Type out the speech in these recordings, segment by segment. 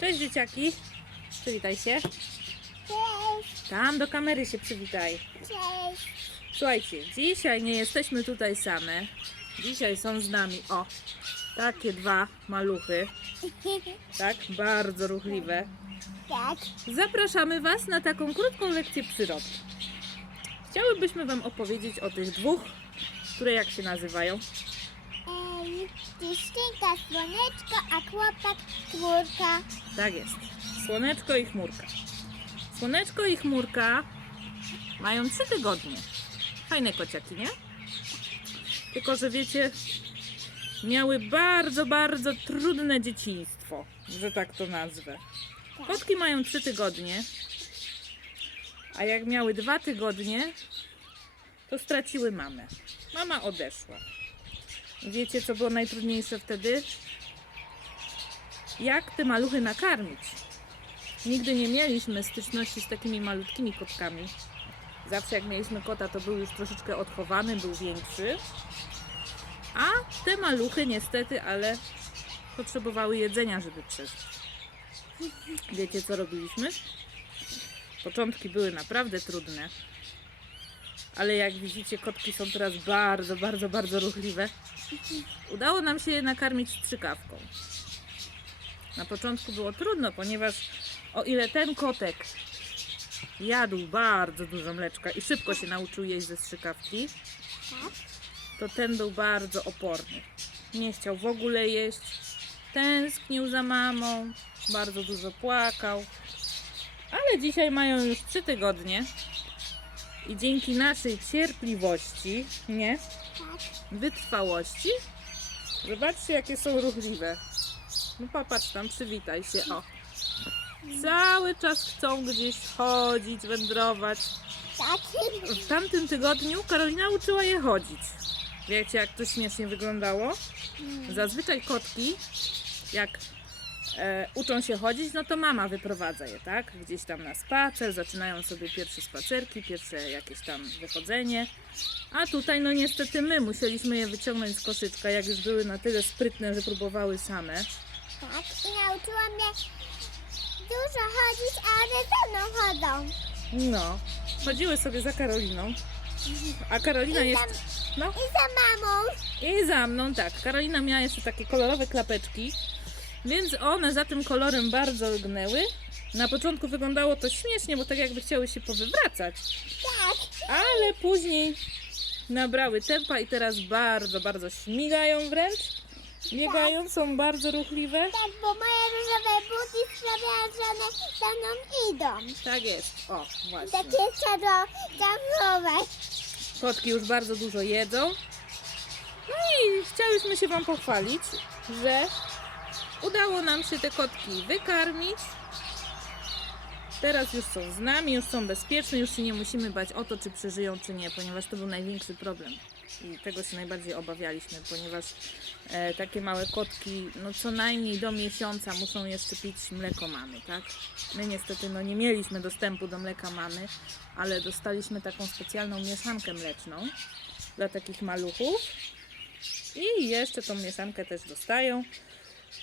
Cześć dzieciaki. Przywitaj się. Cześć, Tam do kamery się przywitaj. cześć. Słuchajcie, dzisiaj nie jesteśmy tutaj same. Dzisiaj są z nami, o, takie dwa maluchy, tak, bardzo ruchliwe. Tak, Zapraszamy Was na taką krótką lekcję przyrody. Chciałybyśmy Wam opowiedzieć o tych dwóch, które jak się nazywają? Ej, dziewczynka, słoneczko, a chłopak, chmurka. Tak jest. Słoneczko i chmurka. Słoneczko i chmurka mają trzy tygodnie. Fajne kociaki, nie? Tylko, że wiecie, miały bardzo, bardzo trudne dzieciństwo, że tak to nazwę. Kotki mają trzy tygodnie, a jak miały dwa tygodnie, to straciły mamę. Mama odeszła. Wiecie, co było najtrudniejsze wtedy? jak te maluchy nakarmić. Nigdy nie mieliśmy styczności z takimi malutkimi kotkami. Zawsze jak mieliśmy kota, to był już troszeczkę odchowany, był większy. A te maluchy niestety, ale potrzebowały jedzenia, żeby przeżyć. Wiecie co robiliśmy? Początki były naprawdę trudne. Ale jak widzicie, kotki są teraz bardzo, bardzo, bardzo ruchliwe. Udało nam się je nakarmić strzykawką. Na początku było trudno, ponieważ o ile ten kotek jadł bardzo dużo mleczka i szybko się nauczył jeść ze strzykawki, to ten był bardzo oporny. Nie chciał w ogóle jeść, tęsknił za mamą, bardzo dużo płakał. Ale dzisiaj mają już trzy tygodnie i dzięki naszej cierpliwości, nie, wytrwałości, zobaczcie jakie są ruchliwe. No popatrz tam, przywitaj się, o. Cały czas chcą gdzieś chodzić, wędrować. W tamtym tygodniu Karolina uczyła je chodzić. Wiecie, jak to śmiesznie wyglądało? Zazwyczaj kotki, jak uczą się chodzić, no to mama wyprowadza je, tak? Gdzieś tam na spacer, zaczynają sobie pierwsze spacerki, pierwsze jakieś tam wychodzenie. A tutaj, no niestety my musieliśmy je wyciągnąć z koszyczka, jak już były na tyle sprytne, że próbowały same. Tak, i nauczyła mnie dużo chodzić, a one ze mną chodzą. No, chodziły sobie za Karoliną. A Karolina I jest. za, No, I za mamą. i za mną, tak. Karolina miała jeszcze takie kolorowe klapeczki, więc one za tym kolorem bardzo lgnęły. Na początku wyglądało to śmiesznie, bo tak jakby chciały się powywracać, Tak, ale później nabrały tempa i teraz bardzo, bardzo śmigają wręcz. Biegają, są bardzo ruchliwe. tak, bo moje różowe buty sprawiają, że one za mną idą. Tak jest. O, właśnie. Takie czarno-czarnowe. Kotki już bardzo dużo jedzą. No i chciałyśmy się Wam pochwalić, że udało nam się te kotki wykarmić. Teraz już są z nami, już są bezpieczne, już się nie musimy bać o to, czy przeżyją, czy nie, ponieważ to był największy problem. I tego się najbardziej obawialiśmy, ponieważ e, takie małe kotki, no co najmniej do miesiąca muszą jeszcze pić mleko mamy, tak? My niestety no, nie mieliśmy dostępu do mleka mamy, ale dostaliśmy taką specjalną mieszankę mleczną dla takich maluchów. I jeszcze tą mieszankę też dostają.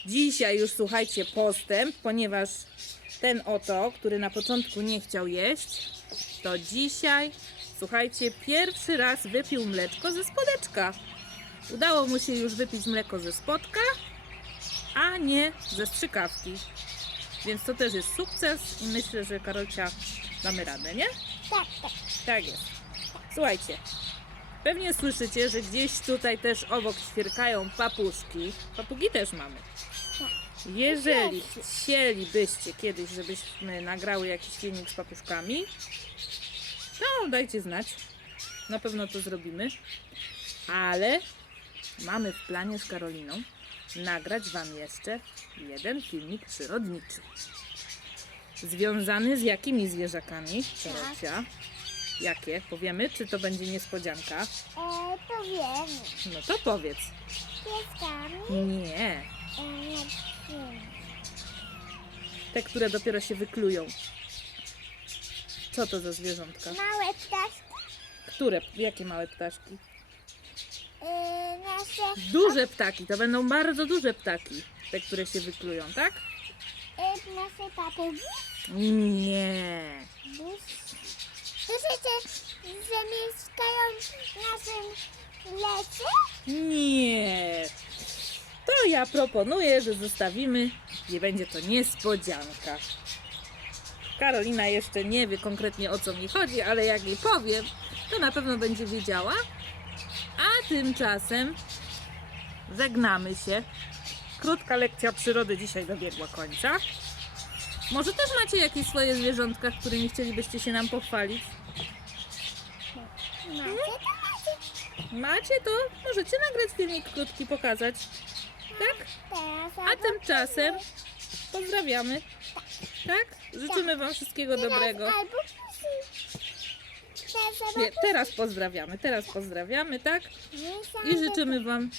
Dzisiaj już słuchajcie postęp, ponieważ ten oto, który na początku nie chciał jeść, to dzisiaj, słuchajcie, pierwszy raz wypił mleczko ze spodeczka. Udało mu się już wypić mleko ze spodka, a nie ze strzykawki. Więc to też jest sukces i myślę, że Karolcia damy radę, nie? Tak, tak. Tak jest. Słuchajcie, pewnie słyszycie, że gdzieś tutaj też obok ćwierkają papuszki. Papugi też mamy. Jeżeli chcielibyście kiedyś, żebyśmy nagrały jakiś filmik z papuszkami, to dajcie znać. Na pewno to zrobimy. Ale mamy w planie z Karoliną nagrać Wam jeszcze jeden filmik przyrodniczy. Związany z jakimi zwierzakami, Karolcia? Jakie? Powiemy, czy to będzie niespodzianka? E, to. No to powiedz. Pieskami. Nie. E, wiem. Te, które dopiero się wyklują. Co to za zwierzątka? Małe ptaszki. Które? Jakie małe ptaszki? E, nasze Duże ptaki. To będą bardzo duże ptaki. Te, które się wyklują, tak? y, nasze papy. Nie. Słyszycie, że mieszkają w naszym lesie? Nie. To ja proponuję, że zostawimy, nie będzie to niespodzianka. Karolina jeszcze nie wie konkretnie o co mi chodzi, ale jak jej powiem, to na pewno będzie wiedziała. A tymczasem żegnamy się. Krótka lekcja przyrody dzisiaj dobiegła końca. Może też macie jakieś swoje zwierzątka, którymi chcielibyście się nam pochwalić? Macie to macie. Macie to? Możecie nagrać filmik krótki, pokazać. Tak? A tymczasem pozdrawiamy. Tak? Życzymy Wam wszystkiego dobrego. Nie, teraz pozdrawiamy, teraz pozdrawiamy, tak? I życzymy Wam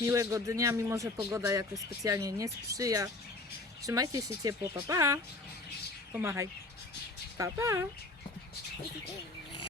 miłego dnia, mimo że pogoda jakoś specjalnie nie sprzyja. Trzymajcie się ciepło, pa pa. Pomachaj. Pa pa.